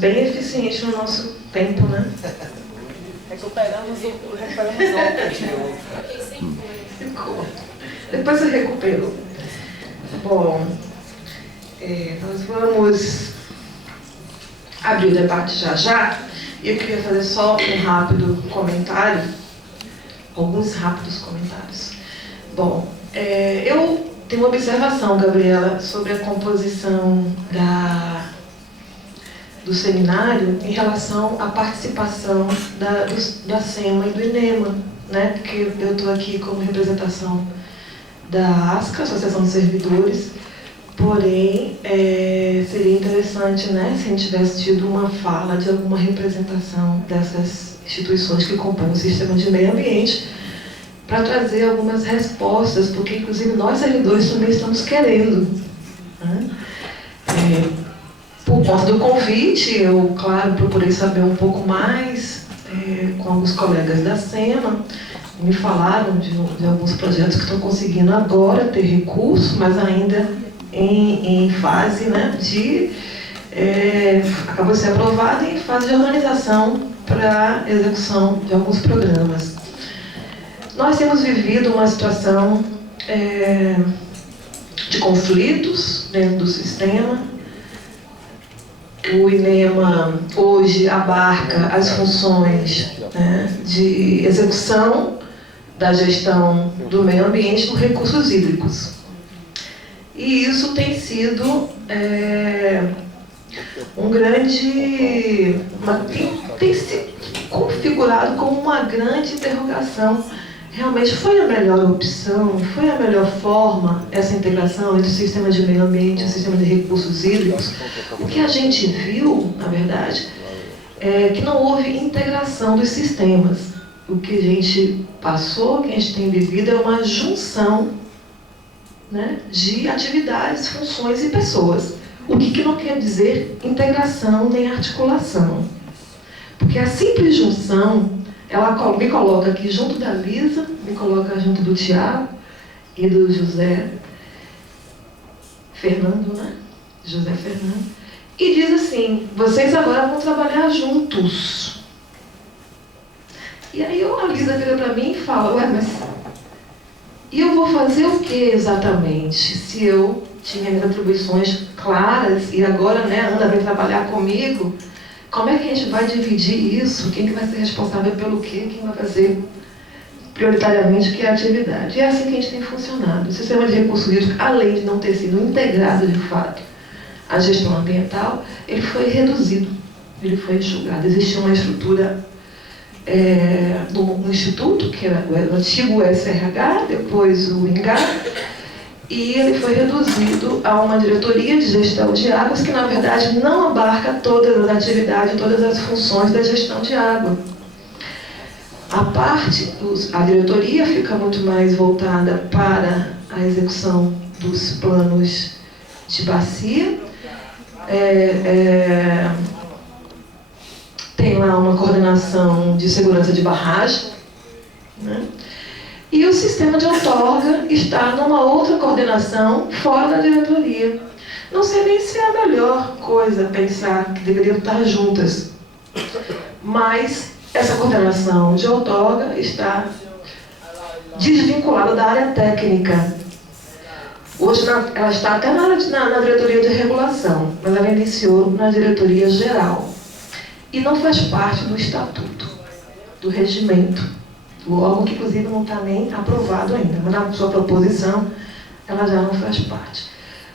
bem eficiente no nosso tempo, né? Recuperamos Ficou. Depois eu recupero. Bom, nós vamos abrir o debate já. E eu queria fazer só um rápido comentário, alguns rápidos comentários. Bom, eu tenho uma observação, Gabriela, sobre a composição do seminário em relação à participação da SEMA e do INEMA, né? Porque eu estou aqui como representação da ASCA, Associação de Servidores, porém seria interessante, né, se a gente tivesse tido uma fala de alguma representação dessas instituições que compõem o sistema de meio ambiente, para trazer algumas respostas, porque inclusive nós servidores também estamos querendo, né? Por conta do convite, eu, claro, procurei saber um pouco mais com alguns colegas da SEMA. Me falaram de alguns projetos que estão conseguindo agora ter recurso, mas ainda em fase, né, acabou de ser aprovado, em fase de organização para execução de alguns programas. Nós temos vivido uma situação de conflitos dentro do sistema. O INEMA hoje abarca as funções, né, de execução da gestão do meio ambiente por recursos hídricos. E isso tem sido tem se configurado como uma grande interrogação. Realmente foi a melhor opção, foi a melhor forma essa integração entre o sistema de meio ambiente e o sistema de recursos hídricos? O que a gente viu, na verdade, é que não houve integração dos sistemas. O que a gente passou, o que a gente tem vivido é uma junção, né, de atividades, funções e pessoas. O que não quer dizer integração nem articulação. Porque a simples junção, ela me coloca aqui junto da Lisa, me coloca junto do Tiago e do José Fernando, né? José Fernando. E diz assim, vocês agora vão trabalhar juntos. E aí a Lisa vira para mim e fala, ué, mas e eu vou fazer o que exatamente? Se eu tinha minhas atribuições claras e agora, né, a Ana vem trabalhar comigo, como é que a gente vai dividir isso? Quem que vai ser responsável pelo quê? Quem vai fazer prioritariamente que é a atividade? E é assim que a gente tem funcionado. O sistema de recursos hídricos, além de não ter sido integrado de fato à gestão ambiental, ele foi reduzido, ele foi enxugado. Existia uma estrutura no Instituto, que era o antigo SRH, depois o INGAR, e ele foi reduzido a uma diretoria de gestão de águas que, na verdade, não abarca todas as atividades, todas as funções da gestão de água. A diretoria fica muito mais voltada para a execução dos planos de bacia. Tem lá uma coordenação de segurança de barragem, né? E o sistema de outorga está numa outra coordenação fora da diretoria. Não sei nem se é a melhor coisa pensar que deveriam estar juntas, mas essa coordenação de outorga está desvinculada da área técnica. Hoje ela está até na diretoria de regulação, mas ela iniciou na diretoria geral. E não faz parte do estatuto, do regimento. O órgão que, inclusive, não está nem aprovado ainda, mas na sua proposição, ela já não faz parte.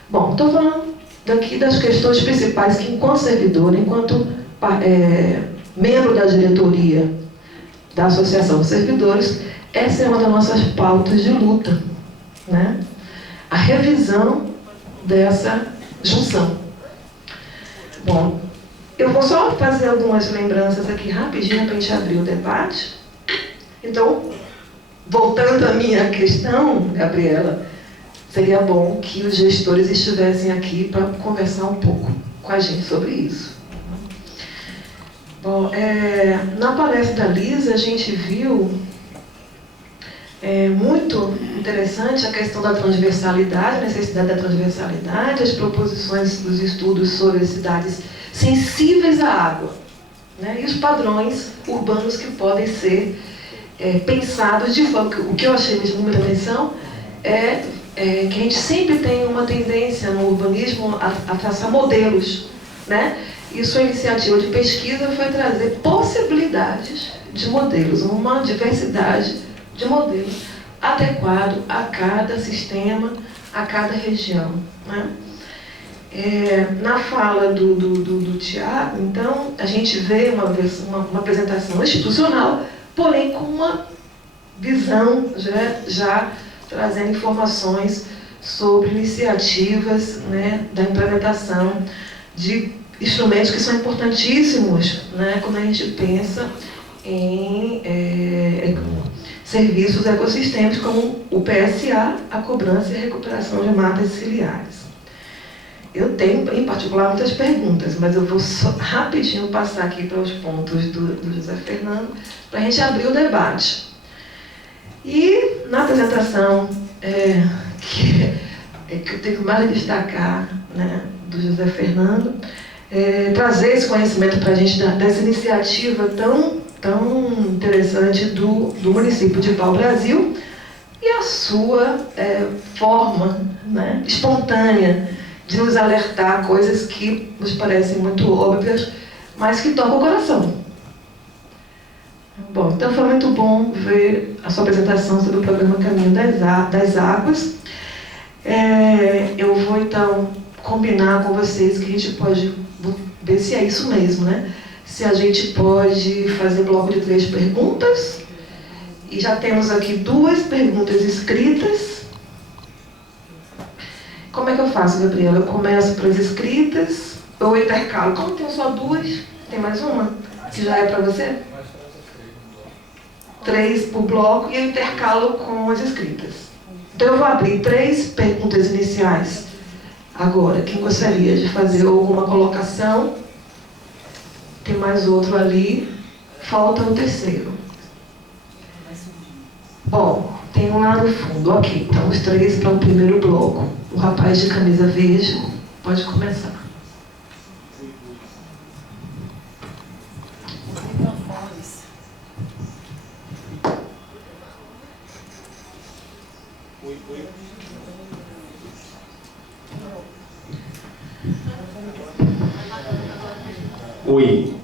Bom, estou falando daqui das questões principais que, enquanto servidor, enquanto membro da diretoria da Associação de Servidores, essa é uma das nossas pautas de luta, né? A revisão dessa junção. Bom, eu vou só fazer algumas lembranças aqui rapidinho para a gente abrir o debate. Então, voltando à minha questão, Gabriela, seria bom que os gestores estivessem aqui para conversar um pouco com a gente sobre isso. Bom, na palestra da Lisa, a gente viu muito interessante a questão da transversalidade, a necessidade da transversalidade, as proposições dos estudos sobre as cidades sensíveis à água, né? E os padrões urbanos que podem ser pensados de forma... O que eu achei mesmo muita atenção é que a gente sempre tem uma tendência no urbanismo a traçar modelos, né? E sua iniciativa de pesquisa foi trazer possibilidades de modelos, uma diversidade de modelos adequado a cada sistema, a cada região, né? Na fala do Tiago, então, a gente vê uma apresentação institucional, porém com uma visão já trazendo informações sobre iniciativas, né, da implementação de instrumentos que são importantíssimos, né, quando a gente pensa em serviços ecossistêmicos como o PSA, a cobrança e a recuperação de matas ciliares. Eu tenho, em particular, muitas perguntas, mas eu vou só rapidinho passar aqui para os pontos do José Fernando, para a gente abrir o debate. E na apresentação que eu tenho mais a destacar, né, do José Fernando, trazer esse conhecimento para a gente dessa iniciativa tão interessante do município de Pau-Brasil e a sua forma, né, espontânea de nos alertar coisas que nos parecem muito óbvias, mas que tocam o coração. Bom, então foi muito bom ver a sua apresentação sobre o programa Caminho das Águas. Eu vou, então, combinar com vocês que a gente pode ver se é isso mesmo, né? Se a gente pode fazer bloco de 3 perguntas. E já temos aqui 2 perguntas escritas. Como é que eu faço, Gabriela? Eu começo pelas escritas ou intercalo? Como tem só 2, tem mais uma? Que já é para você? 3 por bloco e eu intercalo com as escritas. Então eu vou abrir 3 perguntas iniciais. Agora, quem gostaria de fazer alguma colocação? Tem mais outro ali. Falta o terceiro. Bom, tem um lá no fundo. Ok, então os 3 para o primeiro bloco. O rapaz de camisa verde pode começar. Oi,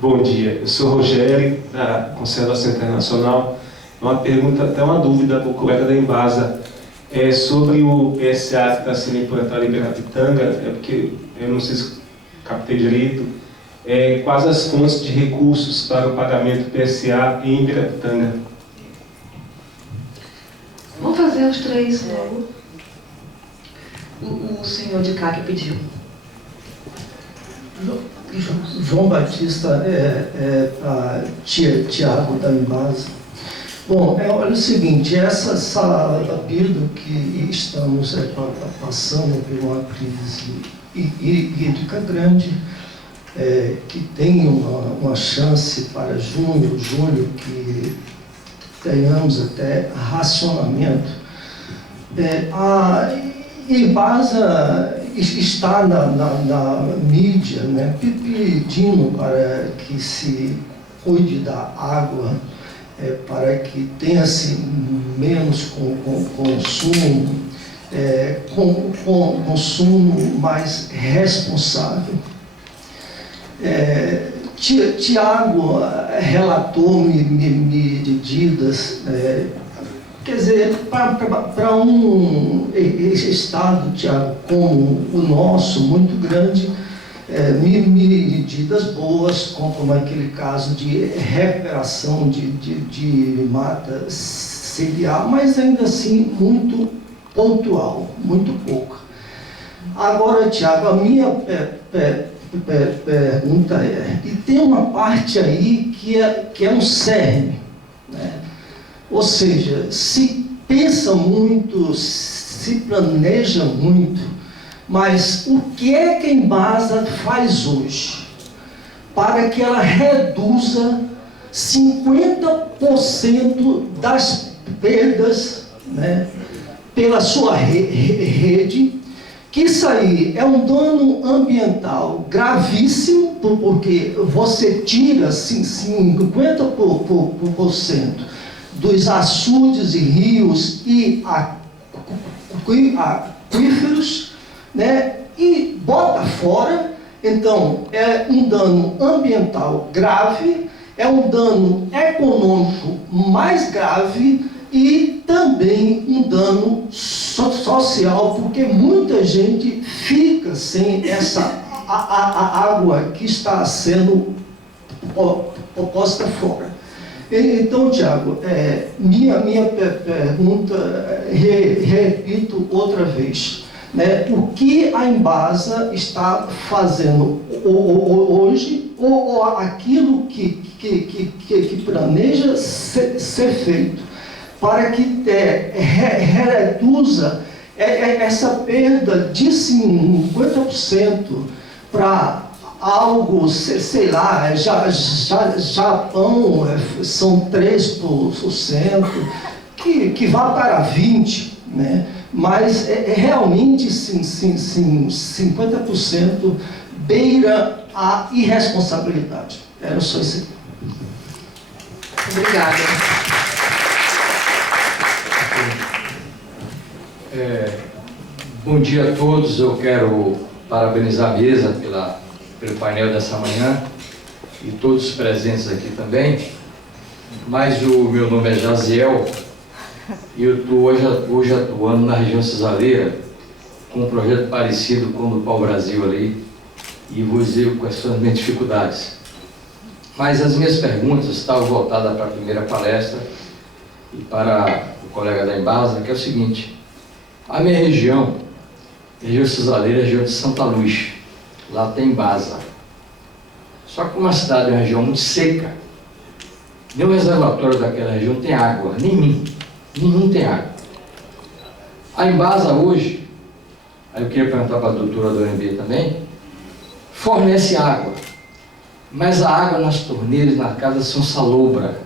bom dia. Eu sou Rogério, da Conservação Internacional. Uma pergunta, até uma dúvida para o colega da Embasa. Sobre o PSA que está sendo implantado em Pirapitanga, porque eu não sei se captei direito, quais as fontes de recursos para o pagamento do PSA em Pirapitanga? Vamos fazer os 3 logo. O senhor de cá que pediu. João Batista, Tiago da Embasa. Bom, olha o seguinte, essa sabido que estamos passando por uma crise hídrica grande, que tem uma chance para junho, julho, que tenhamos até racionamento. A Embasa está na mídia, né, pedindo para que se cuide da água, para que tenha-se menos consumo, consumo mais responsável. Tiago relatou medidas, quer dizer, para um estado, Tiago, como o nosso, muito grande, medidas boas, como aquele caso de recuperação de mata ciliar, mas ainda assim muito pontual, muito pouco. Agora, Tiago, a minha pergunta e tem uma parte aí que é um cerne, né? Ou seja, se pensa muito, se planeja muito, mas o que é que a Embasa faz hoje para que ela reduza 50% das perdas, né, pela sua rede, que isso aí é um dano ambiental gravíssimo, porque você tira assim, 50% dos açudes e rios e aquíferos, né, e bota fora. Então, é um dano ambiental grave, é um dano econômico mais grave e também um dano social, porque muita gente fica sem essa água que está sendo posta fora. Então, Tiago, minha pergunta, repito outra vez, né, o que a Embasa está fazendo hoje, ou aquilo que planeja ser feito, para que reduza essa perda de 50% para algo, sei lá, Japão são 3%, que vá para 20%, né? Mas realmente sim, 50% beira a irresponsabilidade. Era só isso aqui. Obrigada. Bom dia a todos. Eu quero parabenizar a mesa pelo painel dessa manhã e todos os presentes aqui também. Mas o meu nome é Jaziel e eu estou hoje atuando na região cisaleira com um projeto parecido com o do Pau Brasil ali, e vou dizer quais são as minhas dificuldades. Mas as minhas perguntas estavam voltadas para a primeira palestra e para o colega da Embasa, que é o seguinte: a minha região cisaleira, é a região de Santa Luz, lá tem Embasa. Só que uma cidade é uma região muito seca, nenhum reservatório daquela região tem água, nenhum tem água. A Embasa hoje, aí eu queria perguntar para a doutora do OMB também, fornece água, mas a água nas torneiras, nas casas, são salobra,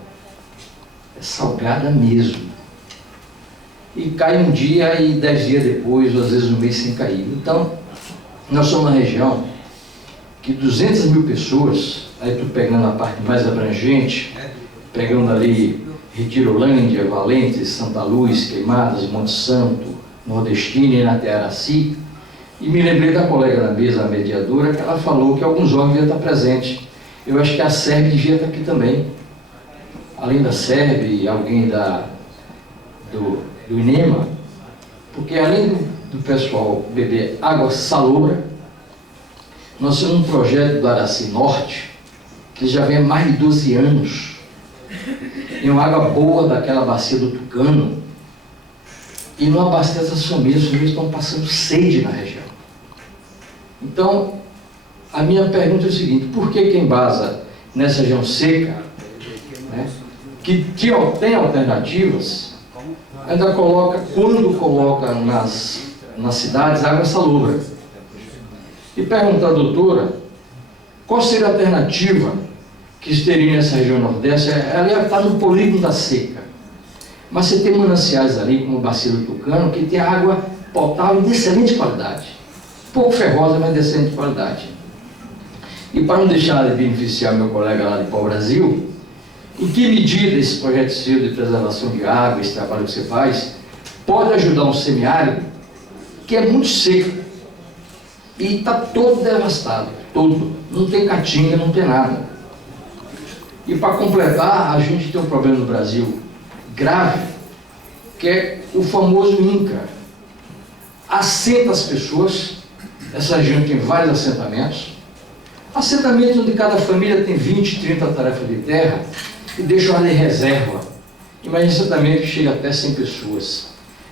é salgada mesmo. E cai um dia e 10 dias depois, ou às vezes um mês sem cair. Então, nós somos uma região que 200 mil pessoas, aí tu pegando a parte mais abrangente, pegando ali Retirolândia, Valentes, Santa Luz, Queimadas, Monte Santo, Nordestina e Inatearaci, e me lembrei da colega na mesa, a mediadora, que ela falou que alguns órgãos iam estar presentes. Eu acho que a SERB devia estar aqui também. Além da SERB, alguém do INEMA, porque além do pessoal beber água salobra, nós temos um projeto do Araci Norte, que já vem há mais de 12 anos, e uma água boa daquela bacia do Tucano, e não abastece as famílias estão passando sede na região. Então, a minha pergunta é o seguinte: por que quem embasa nessa região seca, né, que tem alternativas, ainda quando coloca nas cidades água salobra? E perguntar à doutora, qual seria a alternativa que teria nessa região nordeste? Ela está no polígono da seca, mas você tem mananciais ali, como o Bacia do Tucano, que tem água potável de excelente qualidade, pouco ferrosa, mas de excelente qualidade. E para não deixar de beneficiar meu colega lá de Pau Brasil, em que medida esse projeto seu de preservação de água, esse trabalho que você faz, pode ajudar um semiárido que é muito seco e está todo devastado, todo, não tem caatinga, não tem nada. E para completar, a gente tem um problema no Brasil grave, que é o famoso INCRA. Assenta as pessoas, essa região tem vários assentamentos onde cada família tem 20, 30 tarefas de terra e deixa uma de reserva. Imagina assentamento que chega até 100 pessoas.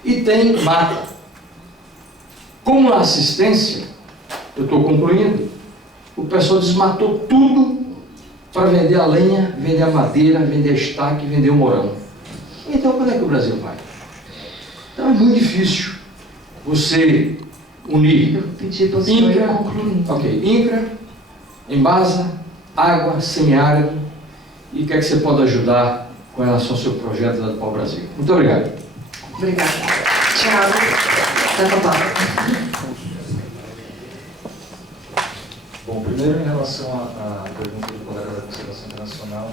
E tem mata. Como na assistência, eu estou concluindo, o pessoal desmatou tudo para vender a lenha, vender a madeira, vender a estaca e vender o morão. Então, quando é que o Brasil vai? Então, é muito difícil você unir INCRA, INCRA, Embasa, água, semiárido, e o que é que você pode ajudar com relação ao seu projeto lá do Pau Brasil. Muito obrigado. Obrigada. Tiago, da palavra. Bom, primeiro em relação à pergunta do colega da Conservação Internacional,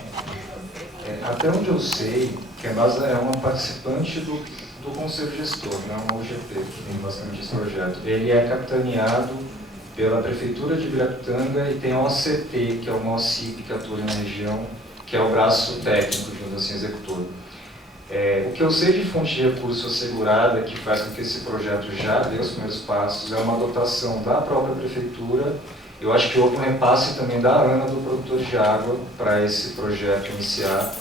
até onde eu sei, que a Embasa é uma participante do Conselho Gestor, não é uma UGP, que tem basicamente esse projeto. Ele é capitaneado pela Prefeitura de Ibirapitanga e tem a OCT, que é uma OCIP que atua na região, que é o braço técnico, digamos assim, executor. O que eu sei de fonte de recurso assegurada, que faz com que esse projeto já dê os primeiros passos, é uma dotação da própria Prefeitura. Eu acho que houve um repasse também da ANA, do produtor de água, para esse projeto iniciar,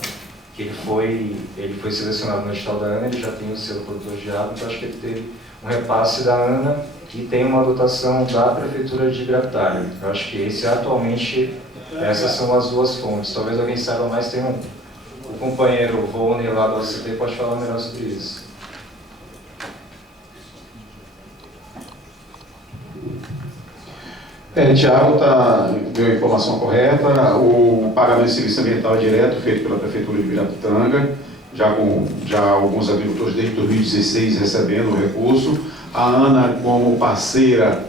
que ele foi selecionado no edital da ANA, ele já tem o selo produtor de água, então acho que ele teve um repasse da ANA e tem uma dotação da Prefeitura de Ibirapitanga. Eu acho que atualmente, essas são as duas fontes. Talvez alguém saiba mais, tem o companheiro Volney lá do ACT pode falar melhor sobre isso. Tiago deu a informação correta. O pagamento de serviço ambiental direto feito pela Prefeitura de Ibirapitanga, já alguns agricultores desde 2016 recebendo o recurso. A ANA como parceira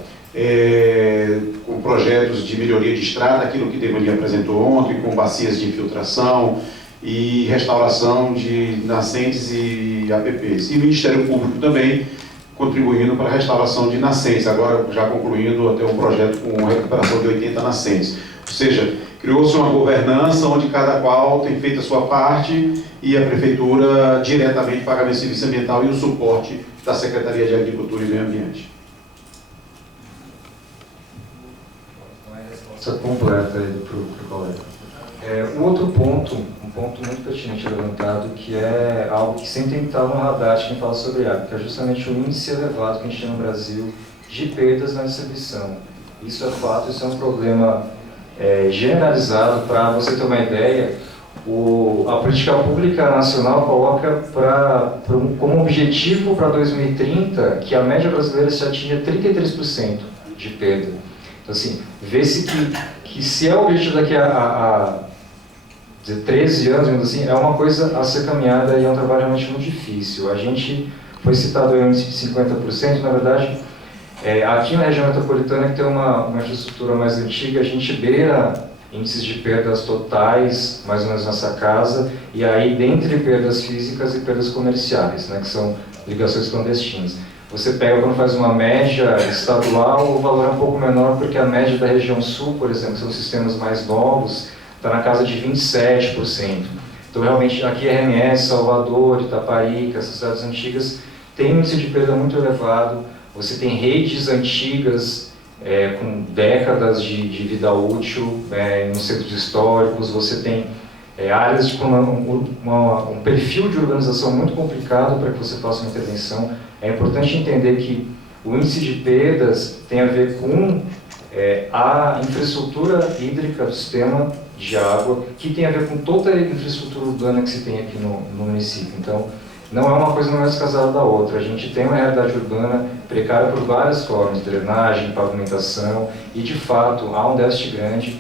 com projetos de melhoria de estrada, aquilo que Devani apresentou ontem, com bacias de infiltração e restauração de nascentes e APPs. E o Ministério Público também contribuindo para a restauração de nascentes, agora já concluindo até um projeto com recuperação de 80 nascentes. Ou seja, criou-se uma governança onde cada qual tem feito a sua parte e a Prefeitura diretamente paga o serviço ambiental e o suporte da Secretaria de Agricultura e Meio Ambiente. Uma resposta completa aí para o colega. Um outro ponto, um ponto muito pertinente levantado, que é algo que sempre tem que estar no radar de quem fala sobre água, que é justamente o índice elevado que a gente tem no Brasil de perdas na distribuição. Isso é fato, isso é um problema generalizado. Para você ter uma ideia, a política pública nacional coloca como objetivo para 2030 que a média brasileira se atinja 33% de perda. Então, assim, vê-se que se é o objetivo daqui a 13 anos, assim, é uma coisa a ser caminhada e é um trabalho realmente muito difícil. A gente foi citado o índice de 50%, na verdade, aqui na região metropolitana, que tem uma infraestrutura mais antiga, a gente beira índices de perdas totais, mais ou menos nessa casa, e aí dentre perdas físicas e perdas comerciais, né, que são ligações clandestinas. Você pega quando faz uma média estadual, o valor é um pouco menor, porque a média da região sul, por exemplo, que são sistemas mais novos, está na casa de 27%. Então, realmente, aqui RMS, Salvador, Itaparica, essas cidades antigas, tem um índice de perda muito elevado. Você tem redes antigas, com décadas de vida útil, nos centros históricos. Você tem áreas com um perfil de organização muito complicado para que você faça uma intervenção. É importante entender que o índice de perdas tem a ver com a infraestrutura hídrica do sistema de água, que tem a ver com toda a infraestrutura urbana que se tem aqui no município. Então, não é uma coisa mais casada da outra. A gente tem uma realidade urbana precária por várias formas, drenagem, pavimentação, e de fato há um déficit grande.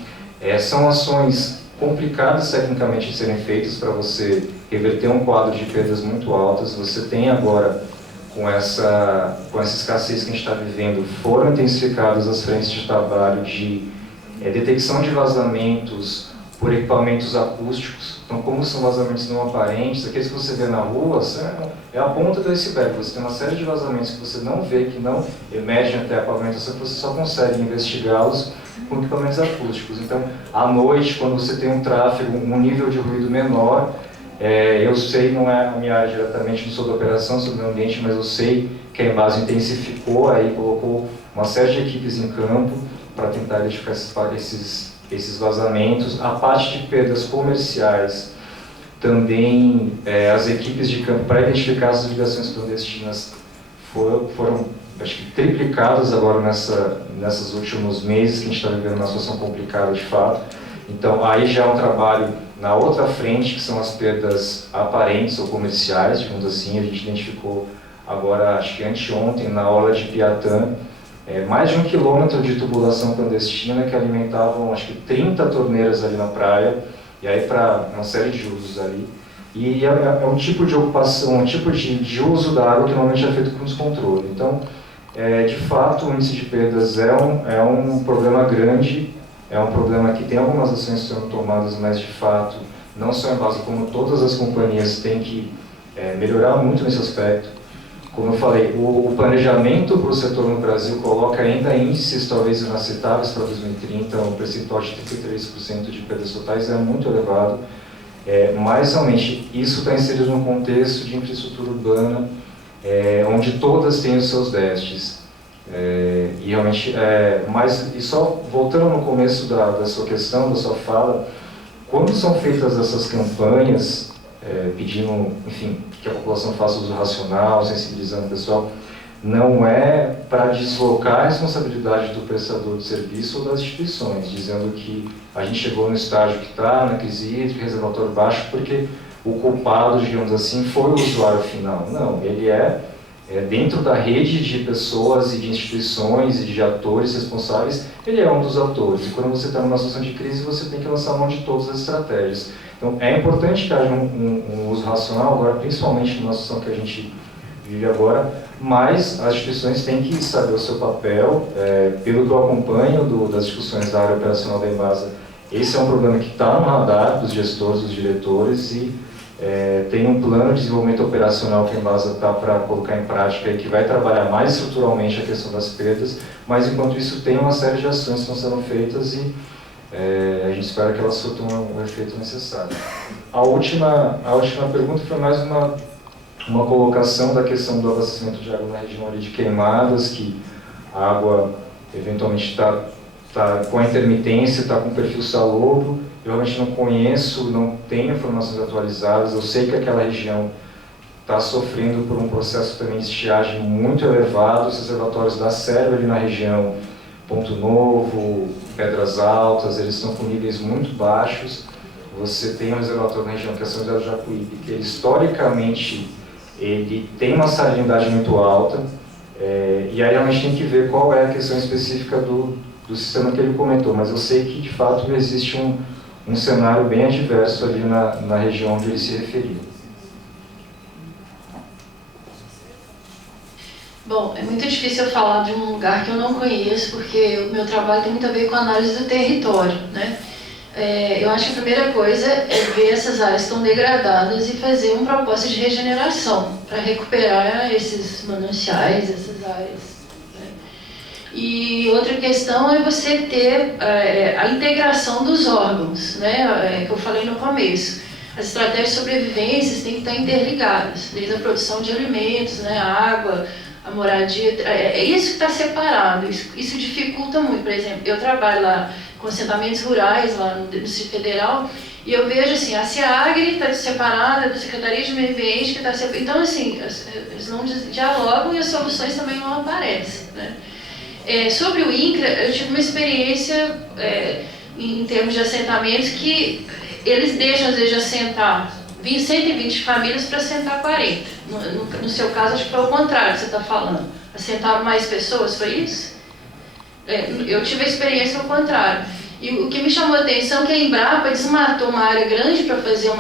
São ações complicadas tecnicamente de serem feitas para você reverter um quadro de perdas muito altas. Você tem agora, com essa escassez que a gente está vivendo, foram intensificadas as frentes de trabalho de detecção de vazamentos por equipamentos acústicos. Então, como são vazamentos não aparentes, aqueles que você vê na rua, é a ponta do iceberg. Você tem uma série de vazamentos que você não vê, que não emergem até a pavimentação, que você só consegue investigá-los com equipamentos acústicos. Então, à noite, quando você tem um tráfego, um nível de ruído menor, eu sei, não é a minha área diretamente, não sou da operação, sou do meio ambiente, mas eu sei que a Embasa intensificou, aí colocou uma série de equipes em campo para tentar identificar esses vazamentos. A parte de perdas comerciais, também as equipes de campo para identificar as ligações clandestinas foram acho que triplicadas agora nesses últimos meses, que a gente está vivendo uma situação complicada de fato. Então, aí já é um trabalho na outra frente, que são as perdas aparentes ou comerciais, digamos assim. A gente identificou agora, acho que anteontem, na orla de Piatã, mais de 1 quilômetro de tubulação clandestina que alimentavam, acho que 30 torneiras ali na praia, e aí para uma série de usos ali. E é um tipo de ocupação, um tipo de uso da água que normalmente é feito com descontrole. Então, de fato, o índice de perdas é um problema grande É um problema que tem algumas ações sendo tomadas, mas de fato, não só em base como todas as companhias têm que melhorar muito nesse aspecto. Como eu falei, o planejamento para o setor no Brasil coloca ainda índices talvez inaceitáveis para 2030, um percentual de 33% de perdas totais é muito elevado, mas realmente isso está inserido num contexto de infraestrutura urbana, onde todas têm os seus déficits. E realmente, e só voltando no começo da sua questão, da sua fala, quando são feitas essas campanhas, pedindo, enfim, que a população faça uso racional, sensibilizando o pessoal, não é para deslocar a responsabilidade do prestador de serviço ou das instituições, dizendo que a gente chegou no estágio que está, na crise hídrica, reservatório baixo, porque o culpado, digamos assim, foi o usuário final. Não, ele dentro da rede de pessoas e de instituições e de atores responsáveis, ele é um dos atores. E quando você está numa situação de crise, você tem que lançar mão de todas as estratégias. Então, é importante que haja um uso racional, agora, principalmente numa situação que a gente vive agora, mas as instituições têm que saber o seu papel. Pelo que eu acompanho das discussões da área operacional da Embasa, esse é um problema que está no radar dos gestores, dos diretores, e tem um plano de desenvolvimento operacional que a Embasa está para colocar em prática e que vai trabalhar mais estruturalmente a questão das perdas, mas enquanto isso tem uma série de ações que estão sendo feitas e a gente espera que elas surtam o efeito necessário. A última pergunta foi mais uma colocação da questão do abastecimento de água na região ali de Queimadas, que a água eventualmente está com a intermitência, está com o perfil salobro. Eu realmente não conheço, não tenho informações atualizadas. Eu sei que aquela região está sofrendo por um processo também de estiagem muito elevado. Os reservatórios da Serra ali na região, Ponto Novo, Pedras Altas, eles estão com níveis muito baixos. Você tem um reservatório na região que é São José do Jacuípe, que historicamente ele tem uma salinidade muito alta, e aí realmente tem que ver qual é a questão específica do sistema que ele comentou, mas eu sei que de fato existe um cenário bem adverso ali na região onde ele se referiu. Bom, é muito difícil eu falar de um lugar que eu não conheço, porque o meu trabalho tem muito a ver com a análise do território, né? Eu acho que a primeira coisa é ver essas áreas que estão degradadas e fazer uma proposta de regeneração para recuperar esses mananciais, essas áreas, né? E outra questão é você ter a integração dos órgãos, né? Que eu falei no começo. As estratégias de sobrevivência têm que estar interligadas, desde a produção de alimentos, né? A água, a moradia, é isso que está separado, isso dificulta muito. Por exemplo, eu trabalho lá com assentamentos rurais, lá no Distrito Federal, e eu vejo assim, a SEAGRE está separada da Secretaria de Meio Ambiente, que está separada. Então, assim, eles não dialogam e as soluções também não aparecem, né? Sobre o INCRA, eu tive uma experiência em termos de assentamentos que eles deixam, às vezes, de assentar 120 famílias para assentar 40. No seu caso, acho que foi o contrário que você está falando. Assentaram mais pessoas, foi isso? Eu tive a experiência ao contrário. E o que me chamou a atenção é que a Embrapa desmatou uma área grande para fazer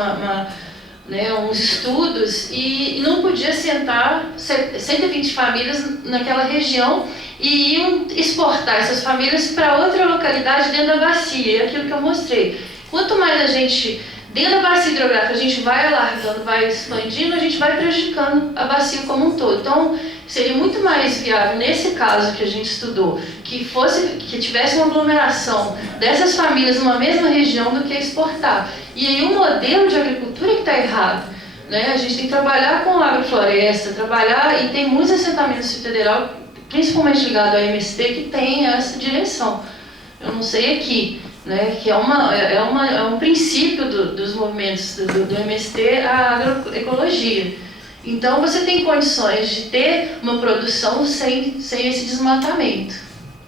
uns estudos e não podia assentar 120 famílias naquela região e iam exportar essas famílias para outra localidade dentro da bacia, aquilo que eu mostrei. Quanto mais a gente, dentro da bacia hidrográfica, a gente vai alargando, vai expandindo, a gente vai prejudicando a bacia como um todo. Então, seria muito mais viável, nesse caso que a gente estudou, que tivesse uma aglomeração dessas famílias numa mesma região do que exportar. E aí o modelo de agricultura que está errado, né? A gente tem que trabalhar com agrofloresta, e tem muitos assentamentos federal, principalmente ligado ao MST, que tem essa direção. Eu não sei aqui, né, que é um princípio dos movimentos do MST, a agroecologia. Então, você tem condições de ter uma produção sem esse desmatamento,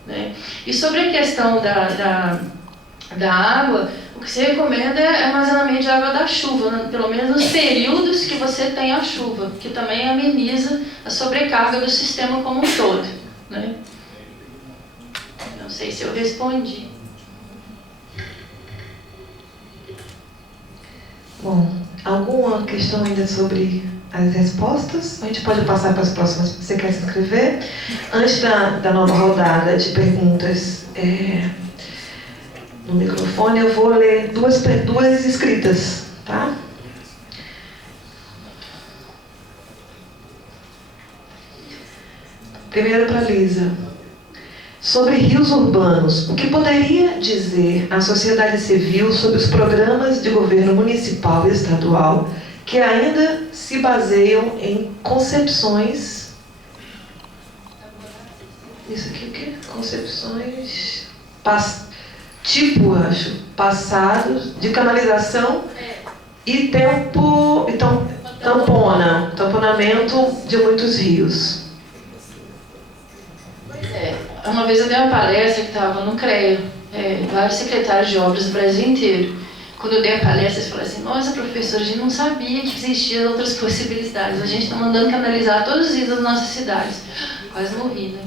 né? E sobre a questão da água, o que se recomenda é armazenamento de água da chuva, né? Pelo menos nos períodos que você tem a chuva, que também ameniza a sobrecarga do sistema como um todo, né? Não sei se eu respondi. Bom, alguma questão ainda sobre as respostas? A gente pode passar para as próximas. Você quer se inscrever? Antes da nova rodada de perguntas, no microfone. Eu vou ler duas escritas, tá? Primeiro para Lisa. Sobre rios urbanos, o que poderia dizer a sociedade civil sobre os programas de governo municipal e estadual que ainda se baseiam em concepções... Isso aqui o quê? Concepções... tipo, acho, passados de canalização e tamponamento de muitos rios. Uma vez eu dei uma palestra que estava no CREA, vários secretários de obras do Brasil inteiro. Quando eu dei a palestra, eles falaram assim: nossa, professora, a gente não sabia que existiam outras possibilidades. A gente está mandando canalizar todos os rios das nossas cidades. Quase morri, né?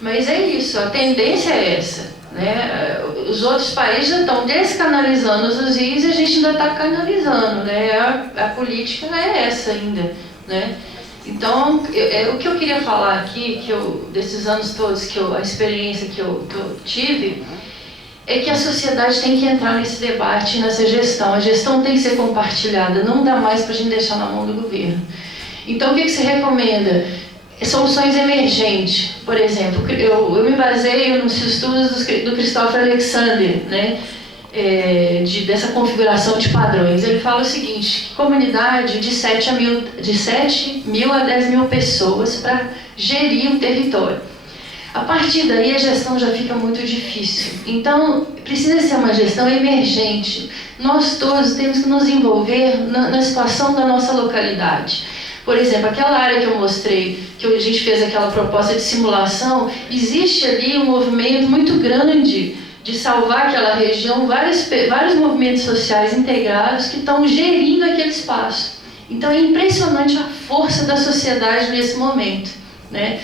Mas é isso, a tendência é essa, né? Os outros países já estão descanalizando os rios e a gente ainda está canalizando, né? A política é essa ainda, né? Então, o que eu queria falar aqui, desses anos todos, a experiência que eu tive, é que a sociedade tem que entrar nesse debate, nessa gestão. A gestão tem que ser compartilhada, não dá mais para a gente deixar na mão do governo. Então, o que se recomenda? Soluções emergentes, por exemplo. Eu me baseio nos estudos do Christopher Alexander, né? Dessa configuração de padrões. Ele fala o seguinte: que comunidade de 7 mil a 10 mil pessoas para gerir o território. A partir daí a gestão já fica muito difícil. Então precisa ser uma gestão emergente. Nós todos temos que nos envolver na situação da nossa localidade. Por exemplo, aquela área que eu mostrei, que a gente fez aquela proposta de simulação, existe ali um movimento muito grande de salvar aquela região, vários movimentos sociais integrados que estão gerindo aquele espaço. Então é impressionante a força da sociedade nesse momento, né?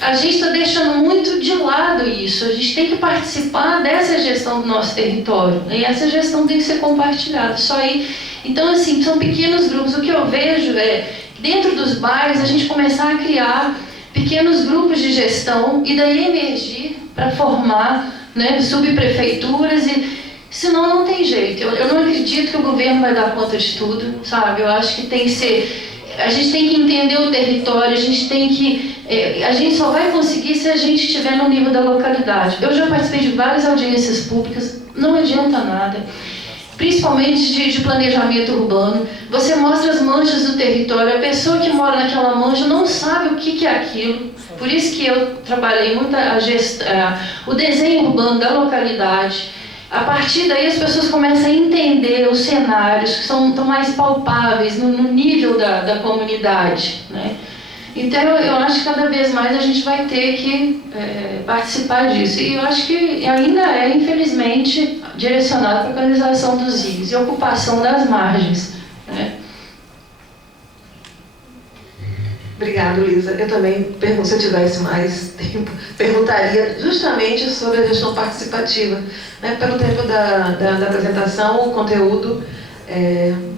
A gente está deixando muito de lado isso. A gente tem que participar dessa gestão do nosso território, né? E essa gestão tem que ser compartilhada. Só aí. Então, assim, são pequenos grupos. O que eu vejo é, dentro dos bairros, a gente começar a criar pequenos grupos de gestão e daí emergir para formar, né, subprefeituras, e senão não tem jeito. Eu não acredito que o governo vai dar conta de tudo, sabe? Eu acho que tem que ser... A gente tem que entender o território, a gente tem que... a gente só vai conseguir se a gente estiver no nível da localidade. Eu já participei de várias audiências públicas, não adianta nada. Principalmente de planejamento urbano. Você mostra as manchas do território, a pessoa que mora naquela mancha não sabe o que é aquilo. Por isso que eu trabalhei muito o desenho urbano da localidade. A partir daí as pessoas começam a entender os cenários que estão mais palpáveis no nível da comunidade, né? Então eu acho que cada vez mais a gente vai ter que participar disso. E eu acho que ainda é, infelizmente, direcionado para a canalização dos rios e ocupação das margens, né? Obrigada, Lisa. Eu também, se eu tivesse mais tempo, perguntaria justamente sobre a gestão participativa, né? Pelo tempo da apresentação, o conteúdo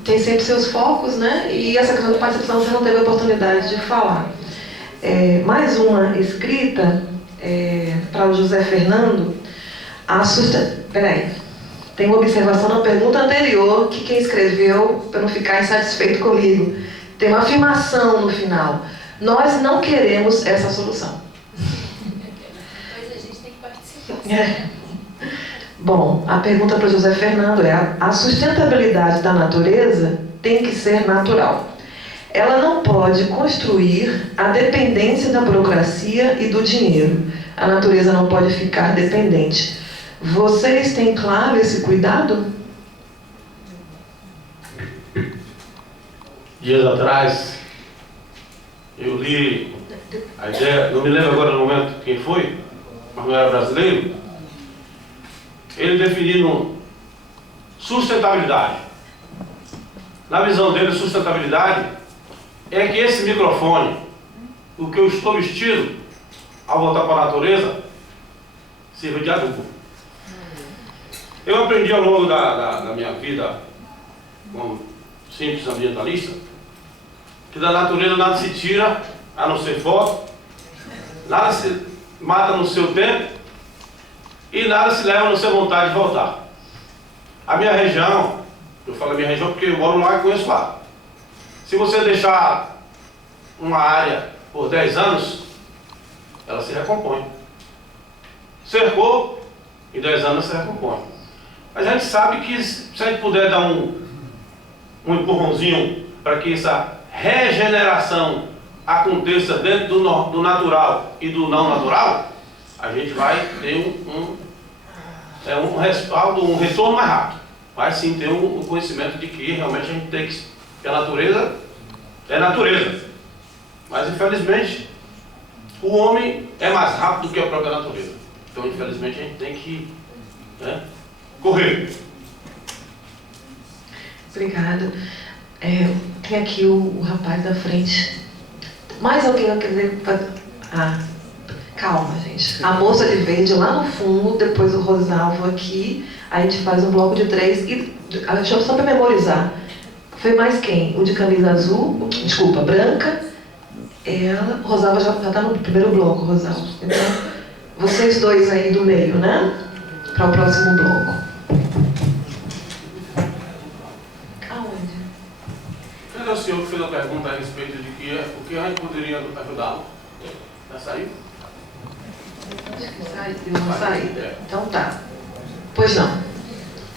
tem sempre seus focos, né? E essa questão da participação você não teve a oportunidade de falar. Mais uma escrita para o José Fernando. Peraí. Tem uma observação na pergunta anterior que quem escreveu, para não ficar insatisfeito comigo, tem uma afirmação no final: nós não queremos essa solução. Pois a gente tem que participar. Bom, a pergunta para o José Fernando é: a sustentabilidade da natureza tem que ser natural. Ela não pode construir a dependência da burocracia e do dinheiro. A natureza não pode ficar dependente. Vocês têm claro esse cuidado? Dias atrás, eu li a ideia, não me lembro agora no momento quem foi, mas não era brasileiro, ele definindo sustentabilidade. Na visão dele, sustentabilidade é que esse microfone, o que eu estou vestido, ao voltar para a natureza, sirva de adubo. Eu aprendi ao longo da minha vida, como simples ambientalista, que da natureza nada se tira, a não ser foto, nada se mata no seu tempo e nada se leva na sua vontade de voltar. A minha região, eu falo a minha região porque eu moro lá e conheço lá. Se você deixar uma área por 10 anos, ela se recompõe. Cercou, em 10 anos se recompõe. Mas a gente sabe que se a gente puder dar um empurrãozinho para que essa regeneração aconteça dentro do natural e do não natural, a gente vai ter um respaldo, um retorno mais rápido. Vai sim ter um conhecimento de que realmente a gente tem que a natureza é natureza. Mas infelizmente o homem é mais rápido do que a própria natureza. Então infelizmente a gente tem que correr. Obrigada. Tem aqui o rapaz da frente. Mais alguém vai querer fazer? Calma, gente. A moça de verde lá no fundo, depois o Rosalvo aqui. Aí a gente faz um bloco de 3 e deixa eu só para memorizar. Foi mais quem? O de camisa azul, desculpa, branca. Ela, Rosalva já está no primeiro bloco, Rosalva. Então, vocês dois aí do meio, né? Para o próximo bloco. Aonde? Cadê o senhor que fez a pergunta a respeito de o que a gente poderia ajudá-lo? Já saiu? Saiu. Então tá. Pois não.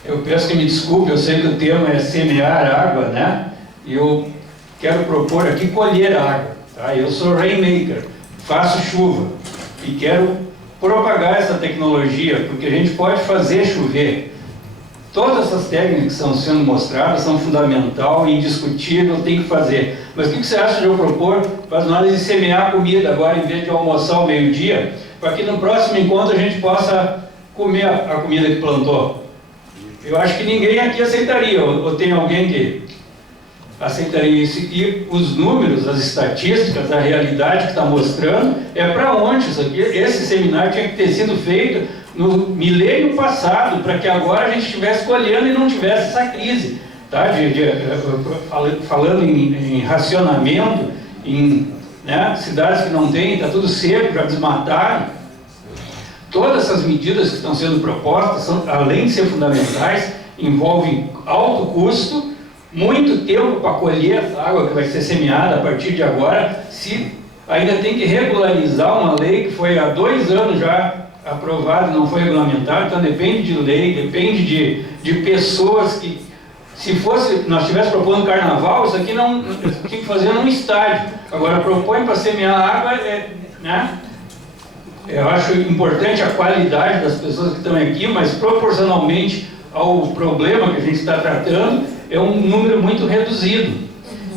Eu peço que me desculpe, eu sei que o tema é semear água, né? E eu quero propor aqui colher água, tá? Eu sou rainmaker, faço chuva e quero propagar essa tecnologia, porque a gente pode fazer chover. Todas essas técnicas que estão sendo mostradas são fundamental e indiscutível, tem que fazer. Mas o que você acha de eu propor para nós semear comida agora, em vez de almoçar ao meio-dia, para que no próximo encontro a gente possa comer a comida que plantou? Eu acho que ninguém aqui aceitaria, ou tem alguém que aceitaria isso. E os números, as estatísticas, a realidade que está mostrando, é para onde isso aqui. Esse seminário tinha que ter sido feito no milênio passado, para que agora a gente estivesse colhendo e não tivesse essa crise. Tá? Falando em racionamento, em cidades que não têm, está tudo seco, já desmataram. Todas essas medidas que estão sendo propostas, além de ser fundamentais, envolvem alto custo, muito tempo para colher essa água que vai ser semeada a partir de agora. Se ainda tem que regularizar uma lei que foi há 2 anos já aprovada e não foi regulamentada, então depende de lei, depende de pessoas que, se nós estivéssemos propondo carnaval, isso aqui não tinha que fazer num estádio. Agora propõe para semear água, eu acho importante a qualidade das pessoas que estão aqui, mas proporcionalmente ao problema que a gente está tratando, é um número muito reduzido.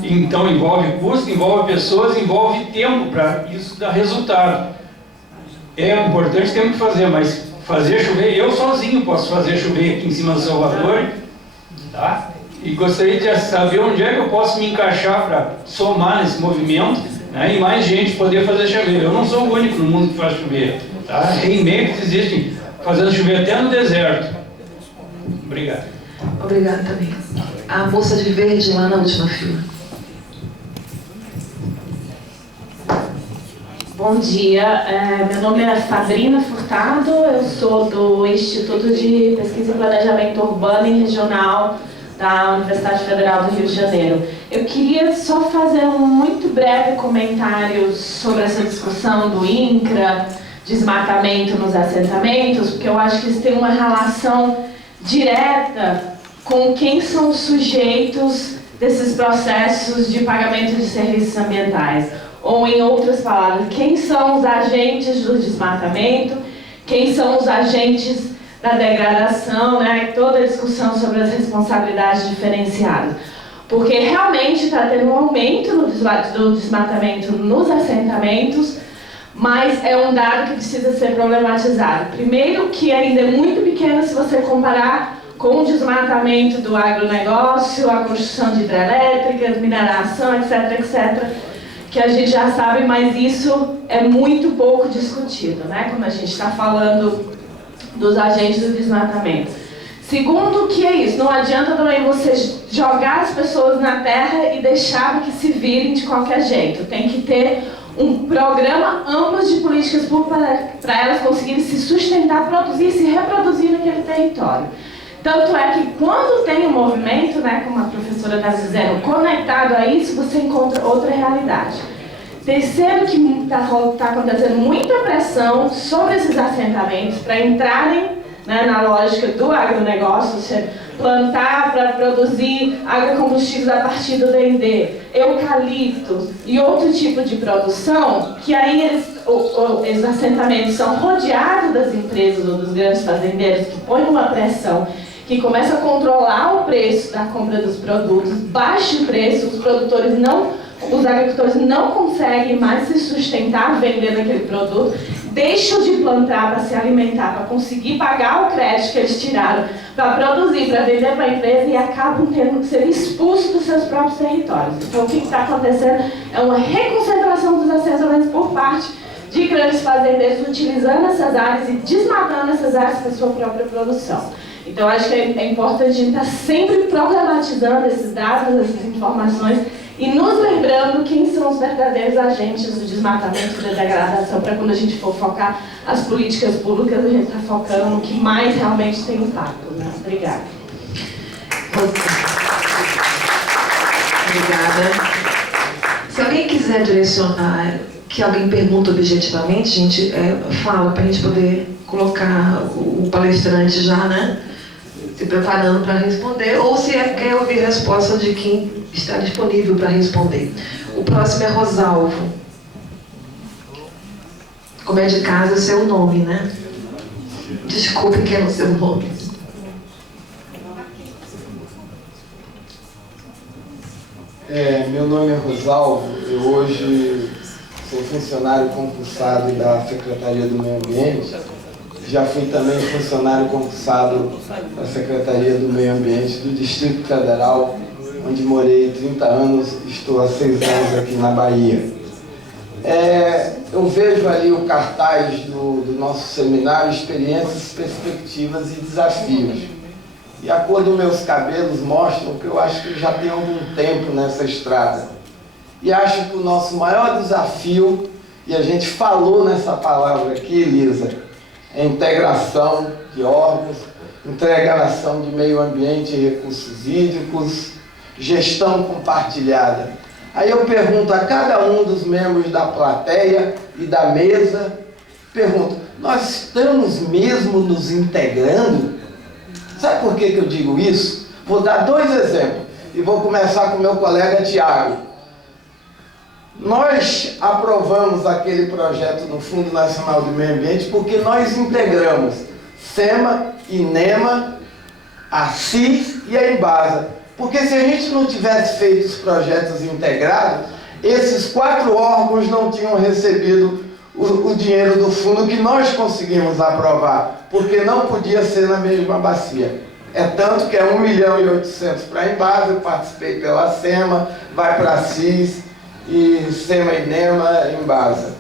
Então envolve custo, envolve pessoas, envolve tempo para isso dar resultado. É importante, temos que fazer, mas fazer chover, eu sozinho posso fazer chover aqui em cima do Salvador, tá? E gostaria de saber onde é que eu posso me encaixar para somar nesse movimento, né, e mais gente poder fazer chover. Eu não sou o único no mundo que faz chover, tá? Tem meios que existem fazendo chover até no deserto. Obrigado. Obrigada também. A moça de verde lá na última fila. Bom dia, meu nome é Sabrina Furtado, eu sou do Instituto de Pesquisa e Planejamento Urbano e Regional da Universidade Federal do Rio de Janeiro. Eu queria só fazer um muito breve comentário sobre essa discussão do INCRA, desmatamento nos assentamentos, porque eu acho que isso tem uma relação direta com quem são os sujeitos desses processos de pagamento de serviços ambientais. Ou, em outras palavras, quem são os agentes do desmatamento, quem são os agentes da degradação, né? Toda a discussão sobre as responsabilidades diferenciadas. Porque realmente está tendo um aumento do desmatamento nos assentamentos, mas é um dado que precisa ser problematizado. Primeiro, que ainda é muito pequeno se você comparar com o desmatamento do agronegócio, a construção de hidrelétricas, mineração, etc., etc., que a gente já sabe, mas isso é muito pouco discutido, né? Quando a gente está falando dos agentes do desmatamento. Segundo, que é isso, não adianta também você jogar as pessoas na terra e deixar que se virem de qualquer jeito. Tem que ter um programa amplo de políticas públicas para elas conseguirem se sustentar, produzir e se reproduzir naquele território. Tanto é que quando tem um movimento, né, como a professora está dizendo, conectado a isso, você encontra outra realidade. Terceiro, que está acontecendo muita pressão sobre esses assentamentos para entrarem, né, na lógica do agronegócio, você plantar para produzir agrocombustíveis a partir do dendê, eucalipto e outro tipo de produção, que aí esses assentamentos são rodeados das empresas ou dos grandes fazendeiros que põem uma pressão, que começa a controlar o preço da compra dos produtos, baixa o preço, os agricultores não conseguem mais se sustentar vendendo aquele produto, deixam de plantar para se alimentar, para conseguir pagar o crédito que eles tiraram, para produzir, para vender para a empresa e acabam tendo que ser expulsos dos seus próprios territórios. Então o que está acontecendo é uma reconcentração dos assentamentos por parte de grandes fazendeiros utilizando essas áreas e desmatando essas áreas para a sua própria produção. Então acho que é importante a gente estar sempre problematizando esses dados, essas informações, e nos lembrando quem são os verdadeiros agentes do desmatamento e da degradação, para quando a gente for focar as políticas públicas, a gente está focando no que mais realmente tem impacto. Né? Obrigada. Obrigada. Se alguém quiser direcionar, que alguém pergunta objetivamente, a gente fala para a gente poder colocar o palestrante já, né? Se preparando para responder, ou se quer ouvir a resposta de quem está disponível para responder. O próximo é Rosalvo. Como é de casa, é o seu nome, né? Desculpe que é o seu nome. Meu nome é Rosalvo, eu hoje sou funcionário concursado da Secretaria do Meio Ambiente. Já fui também funcionário concursado da Secretaria do Meio Ambiente do Distrito Federal, onde morei 30 anos, estou há 6 anos aqui na Bahia. Eu vejo ali o cartaz do nosso seminário, experiências, perspectivas e desafios. E a cor dos meus cabelos mostram que eu acho que já tenho algum tempo nessa estrada. E acho que o nosso maior desafio, e a gente falou nessa palavra aqui, Elisa, é integração de órgãos, integração de meio ambiente e recursos hídricos, gestão compartilhada. Aí eu pergunto a cada um dos membros da plateia e da mesa, pergunto, nós estamos mesmo nos integrando? Sabe por que eu digo isso? Vou dar 2 exemplos e vou começar com o meu colega Tiago. Nós aprovamos aquele projeto no Fundo Nacional do Meio Ambiente porque nós integramos SEMA, INEMA, a CIS e a Embasa. Porque se a gente não tivesse feito os projetos integrados, esses 4 órgãos não tinham recebido o dinheiro do fundo que nós conseguimos aprovar, porque não podia ser na mesma bacia. É tanto que é 1,8 milhão para a Embasa, eu participei pela SEMA, vai para a CIS, e SEMA, INEMA, Embasa.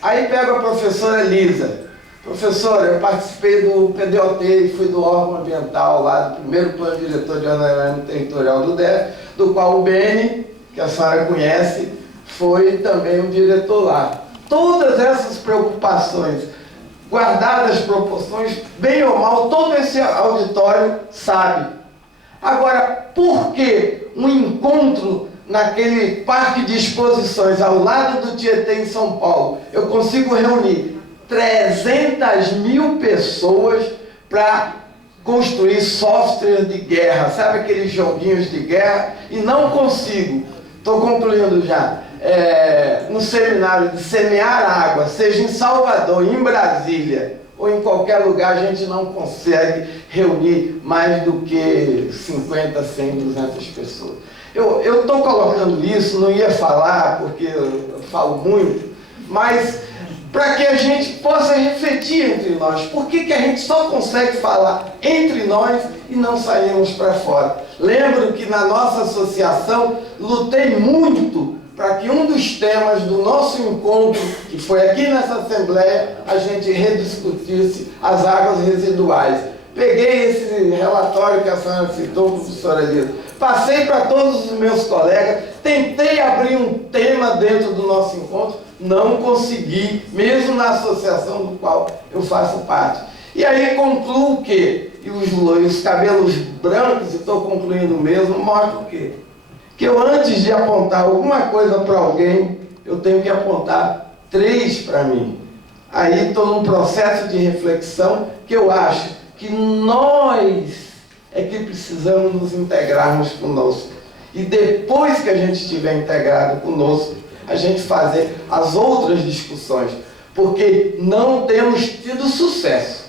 Aí pego a professora Elisa. Professora, eu participei do PDOT e fui do órgão ambiental lá, do primeiro plano diretor de ordenamento territorial do DEF, do qual o Beni, que a senhora conhece, foi também o diretor lá. Todas essas preocupações, guardadas as proporções, bem ou mal, todo esse auditório sabe. Agora, por que um encontro naquele parque de exposições ao lado do Tietê em São Paulo, eu consigo reunir 300.000 pessoas para construir software de guerra, sabe aqueles joguinhos de guerra? E não consigo, estou concluindo já, no seminário de semear água, seja em Salvador, em Brasília, ou em qualquer lugar, a gente não consegue reunir mais do que 50, 100, 200 pessoas. Eu estou colocando isso, não ia falar, porque eu falo muito, mas para que a gente possa refletir entre nós. Por que a gente só consegue falar entre nós e não saímos para fora? Lembro que na nossa associação lutei muito para que um dos temas do nosso encontro, que foi aqui nessa Assembleia, a gente rediscutisse as águas residuais. Peguei esse relatório que a senhora citou, professora Elisa, passei para todos os meus colegas, tentei abrir um tema dentro do nosso encontro, não consegui, mesmo na associação do qual eu faço parte. E aí concluo o quê? E os cabelos brancos, e estou concluindo mesmo, mostram o quê? Que eu, antes de apontar alguma coisa para alguém, eu tenho que apontar 3 para mim. Aí estou num processo de reflexão que eu acho que nós é que precisamos nos integrarmos conosco. E depois que a gente estiver integrado conosco, a gente fazer as outras discussões. Porque não temos tido sucesso.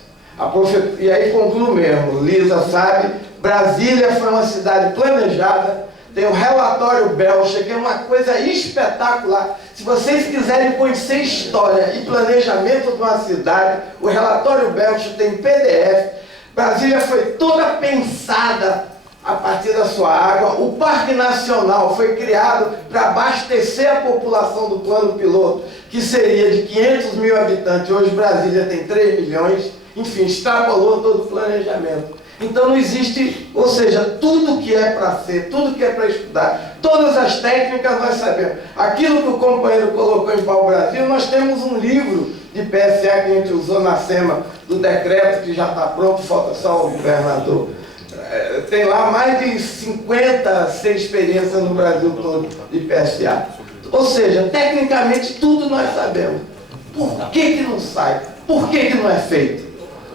E aí concluo mesmo, Lisa sabe, Brasília foi uma cidade planejada, tem o relatório Belcher, que é uma coisa espetacular. Se vocês quiserem conhecer história e planejamento de uma cidade, o relatório Belcher tem PDF. Brasília foi toda pensada a partir da sua água. O Parque Nacional foi criado para abastecer a população do plano piloto, que seria de 500 mil habitantes. Hoje Brasília tem 3 milhões. Enfim, extrapolou todo o planejamento. Então não existe, ou seja, tudo que é para ser, tudo que é para estudar, todas as técnicas nós sabemos. Aquilo que o companheiro colocou em pau-brasil, nós temos um livro de PSA que a gente usou na SEMA, do decreto que já está pronto, falta só o governador. Tem lá mais de 50 experiências no Brasil todo de PSA. Ou seja, tecnicamente tudo nós sabemos. Por que não sai? Por que não é feito?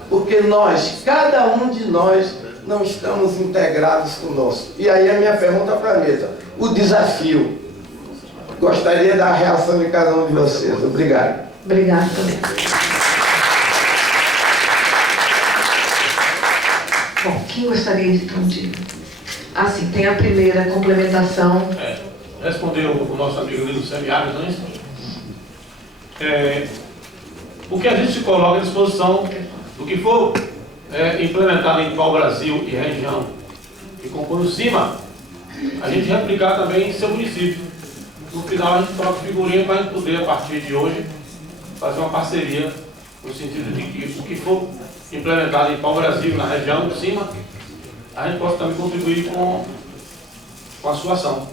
Porque nós, cada um de nós, não estamos integrados conosco. E aí a minha pergunta para a mesa, o desafio. Gostaria da reação de cada um de vocês. Obrigado. Obrigada também. Bom, quem gostaria então de... Ah, sim, tem a primeira complementação. Respondeu o nosso amigo ali do semiárido, não é isso? O que a gente se coloca à disposição do que for implementado em pau-brasil e região que compõe o CIMA, a gente replicar também em seu município. No final a gente troca figurinha para a gente poder, a partir de hoje, fazer uma parceria no sentido de que o que for implementado em pau-brasil, na região do CIMA, a gente possa também contribuir com a sua ação.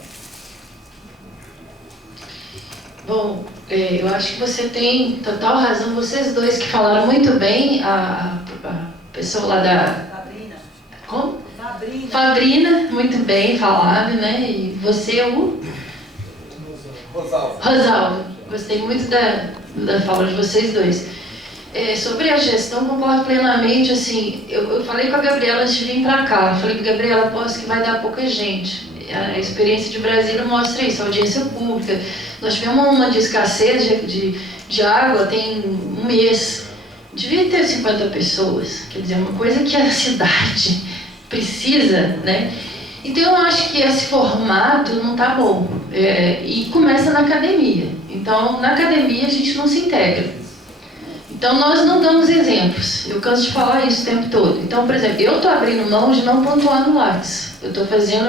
Bom, eu acho que você tem total razão, vocês dois que falaram muito bem, a pessoa lá da... Fabrina. Como? Fabrina. Fabrina, muito bem falado, né? E você, o... Rosaldo. Gostei muito da fala de vocês dois. Sobre a gestão, concordo plenamente, assim, eu falei com a Gabriela antes de vir para cá, falei com a Gabriela, aposto que vai dar pouca gente. A experiência de Brasília mostra isso, a audiência pública. Nós tivemos uma de escassez de água tem um mês. Devia ter 50 pessoas, quer dizer, uma coisa que a cidade precisa, né? Então eu acho que esse formato não está bom. E começa na academia. Então, na academia a gente não se integra. Então nós não damos exemplos. Eu canso de falar isso o tempo todo. Então, por exemplo, eu estou abrindo mão de não pontuar no Lattes. Eu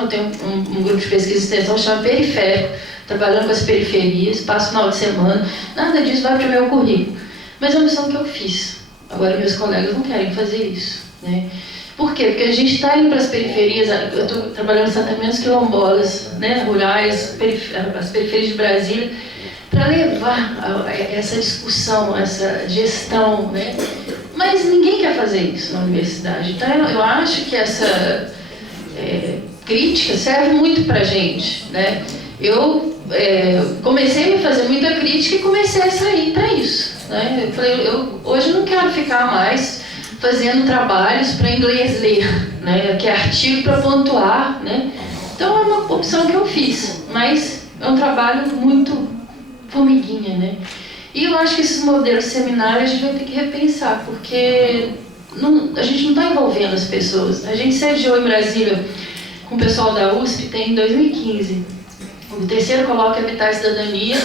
tenho um grupo de pesquisa e extensão chamado Periférico, trabalhando com as periferias, passo final de semana, nada disso vai para o meu currículo. Mas é uma missão que eu fiz. Agora meus colegas não querem fazer isso, né? Por quê? Porque a gente está indo para as periferias, eu estou trabalhando em assentamentos quilombolas, né, rurais, as periferias de Brasília, para levar essa discussão, essa gestão, né? Mas ninguém quer fazer isso na universidade. Então eu acho que essa crítica serve muito para a gente, né? Eu comecei a me fazer muita crítica e comecei a sair para isso, né? Eu falei, hoje não quero ficar mais fazendo trabalhos para inglês ler, né? Que é artigo para pontuar, né? Então é uma opção que eu fiz, mas é um trabalho muito formiguinha, né? E eu acho que esses modelos de seminário a gente vai ter que repensar, porque a gente não está envolvendo as pessoas. A gente sediou em Brasília com o pessoal da USP em 2015. O terceiro coloca habitar a cidadania,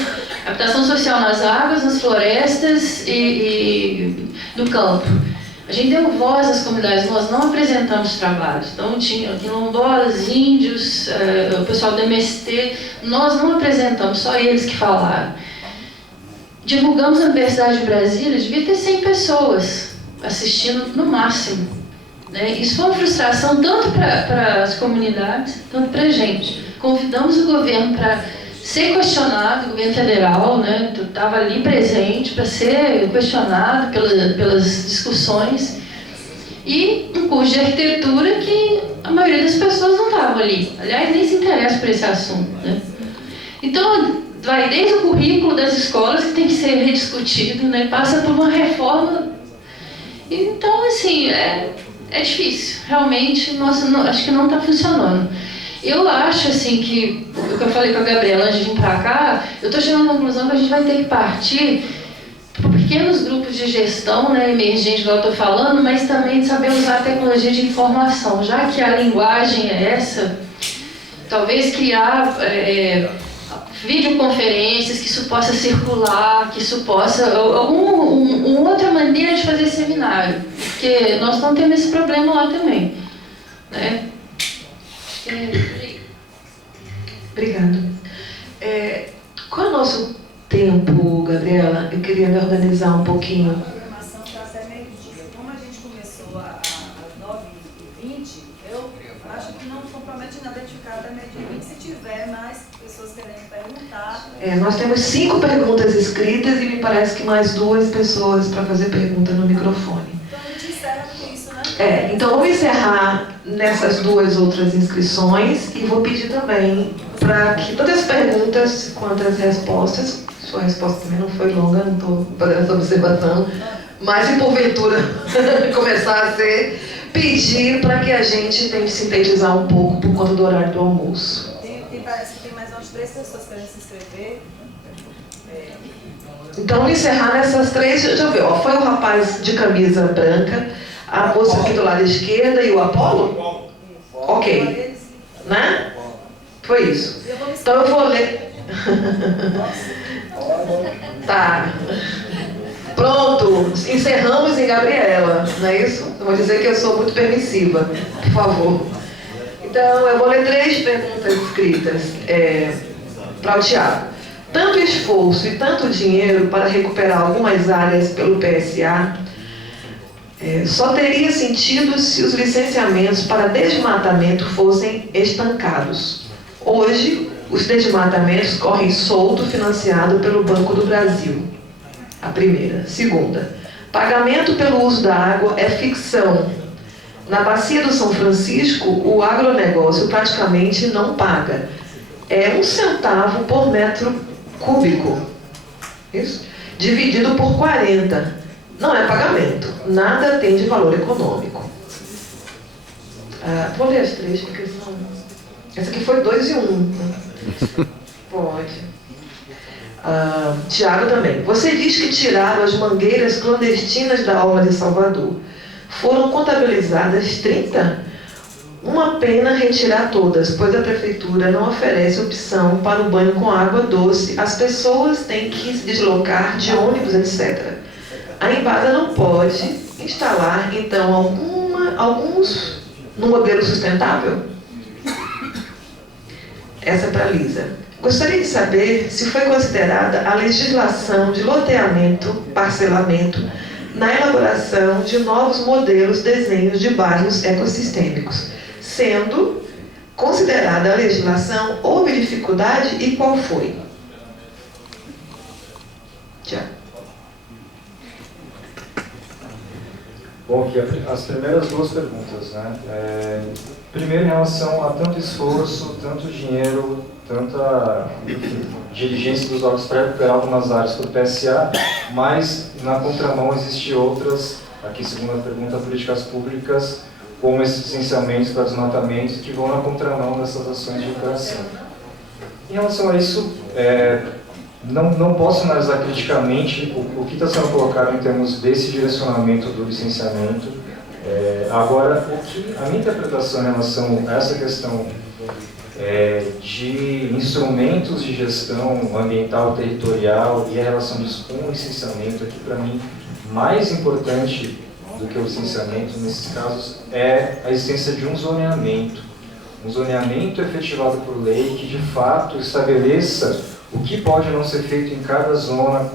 habitação social nas águas, nas florestas e no campo. A gente deu voz às comunidades, nós não apresentamos trabalhos. Então tinha quilombolas, índios, o pessoal do MST, nós não apresentamos, só eles que falaram. Divulgamos a Universidade de Brasília, devia ter 100 pessoas assistindo no máximo, né? Isso foi uma frustração tanto para as comunidades, tanto para a gente. Convidamos o governo para ser questionado, o governo federal, né, estava ali presente para ser questionado pelas discussões, e um curso de arquitetura que a maioria das pessoas não estava ali. Aliás, nem se interessa por esse assunto, né? Então, vai desde o currículo das escolas, que tem que ser rediscutido, né? Passa por uma reforma. Então, assim, é difícil. Realmente, nossa, acho que não está funcionando. Eu acho, assim, que o que eu falei com a Gabriela antes de vir para cá, eu estou chegando à conclusão que a gente vai ter que partir por pequenos grupos de gestão, né, emergente, igual eu estou falando, mas também de saber usar a tecnologia de informação. Já que a linguagem é essa, talvez criar videoconferências, que isso possa circular, que isso possa... alguma outra maneira de fazer seminário. Porque nós não temos esse problema lá também, né? Obrigada. Qual é o nosso tempo, Gabriela? Eu queria me organizar um pouquinho. A programação está até meio-dia. Como a gente começou às 9h20, eu acho que não compromete nada de ficar até meio-dia. Se tiver mais pessoas querendo perguntar... Nós temos 5 perguntas escritas e me parece que mais 2 pessoas para fazer pergunta no microfone. Então a gente encerra com isso, né? Então vou encerrar nessas 2 outras inscrições e vou pedir também para que todas as perguntas quanto às respostas, sua resposta também não foi longa, não estou fazendo essa observação, mas se porventura começar a ser, pedir para que a gente tente sintetizar um pouco por conta do horário do almoço. Parece que tem mais umas 3 pessoas querendo se inscrever. Então, vou encerrar nessas 3, deixa eu ver, foi o rapaz de camisa branca, a moça aqui do lado esquerdo e o Apolo? Ok. Né? Foi isso. Então eu vou ler. Tá. Pronto, encerramos em Gabriela, não é isso? Eu vou dizer que eu sou muito permissiva, por favor. Então, eu vou ler 3 perguntas escritas para o Tiago. Tanto esforço e tanto dinheiro para recuperar algumas áreas pelo PSA só teria sentido se os licenciamentos para desmatamento fossem estancados. Hoje, os desmatamentos correm solto, financiado pelo Banco do Brasil. A primeira. Segunda, pagamento pelo uso da água é ficção. Na bacia do São Francisco, o agronegócio praticamente não paga. É 1 centavo por metro cúbico. Isso? Dividido por 40. Não é pagamento. Nada tem de valor econômico. Vou ler as 3, porque senão... Essa aqui foi 2 e 1. Né? Pode. Tiago também. Você diz que tiraram as mangueiras clandestinas da orla de Salvador. Foram contabilizadas 30? Uma pena retirar todas, pois a prefeitura não oferece opção para o banho com água doce. As pessoas têm que se deslocar de ônibus, etc. A Embasa não pode instalar, então, alguns no modelo sustentável? Essa é para a Lisa. Gostaria de saber se foi considerada a legislação de loteamento, parcelamento, na elaboração de novos modelos desenhos de bairros ecossistêmicos. Sendo considerada a legislação, houve dificuldade e qual foi? Tiago. Bom, aqui as primeiras 2 perguntas, né? Primeiro, em relação a tanto esforço, tanto dinheiro, tanta diligência dos órgãos para recuperar algumas áreas para o PSA, mas na contramão existem outras, aqui segundo a pergunta, políticas públicas, como esses licenciamentos para desmatamento, que vão na contramão dessas ações de recuperação. Em relação a isso, não posso analisar criticamente o que está sendo colocado em termos desse direcionamento do licenciamento. Agora, a minha interpretação em relação a essa questão de instrumentos de gestão ambiental territorial e a relação disso com o licenciamento, aqui para mim, mais importante do que o licenciamento nesses casos é a existência de um zoneamento efetivado por lei que de fato estabeleça o que pode ou não ser feito em cada zona.